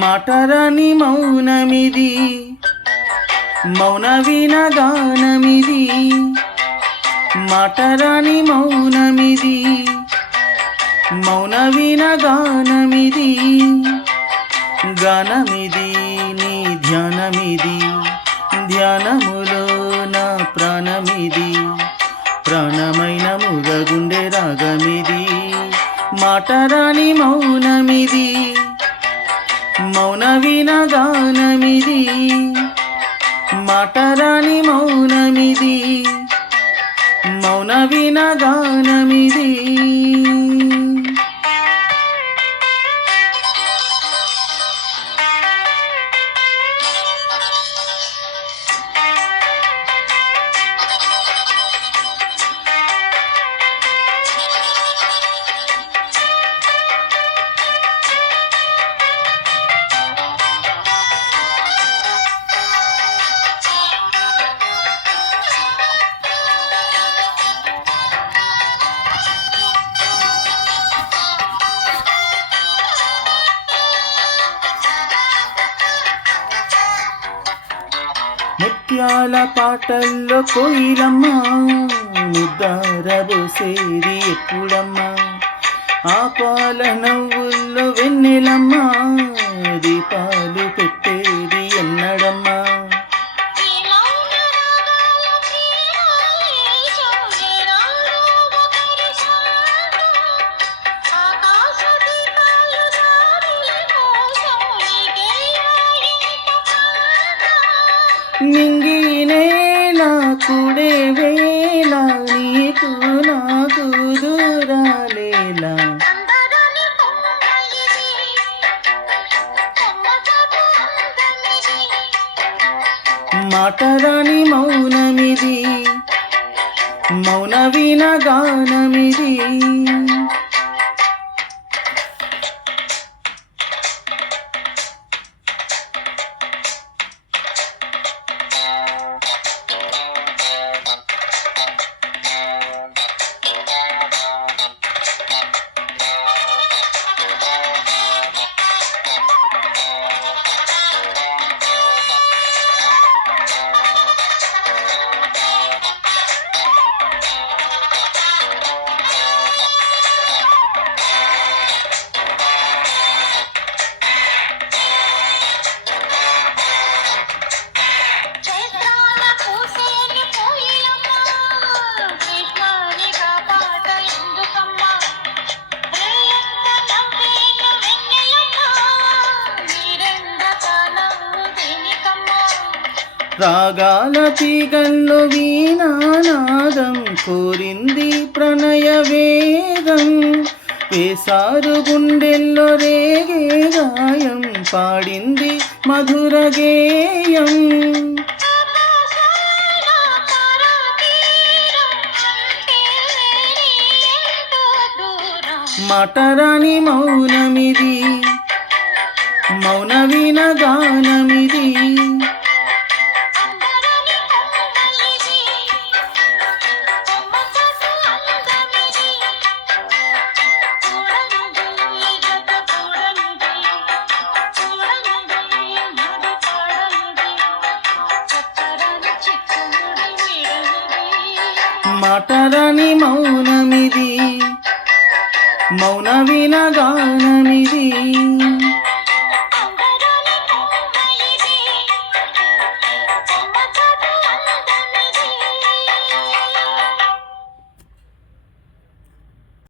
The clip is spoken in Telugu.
మాటరాని మౌనమిది, మౌన వినగానమిది. మాటరాని మౌనమిది, మౌన వినగానమిది. గానమిది నీ ధ్యానమిది, ధ్యానములో నా ప్రాణమిది. ప్రాణమైన ముగగుండె రాగమిది. మాటరాని మౌనమిది, మౌన వినగానమిది. మాటరాని మౌనమిది, మౌన వినగానమిది. ముత్యాల పాటల్లో కోయిలమ్మ, ముద్దారబోసేది ఎప్పుడమ్మా. ఆ పాల నవ్వుల్లో వెన్నెలమ్మ, దీపాలు పెట్టేది ఎన్నడమ్మా. నింగినేలా కుడే వేళ, నీకు నాకు దూరాలేలా. మాటరాని మౌనమిది, మౌన వినగానమిది. రాగాల తీగల్లో వీణానాదం, కోరింది ప్రణయ వేగం. వేసారు గుండెల్లో రేగే గాయం, పాడింది మధుర గేయం. మాటరాని మౌనమిది, మౌన వినగానమిది. మాటరాని మౌనమిది, మౌన వినగానమిది.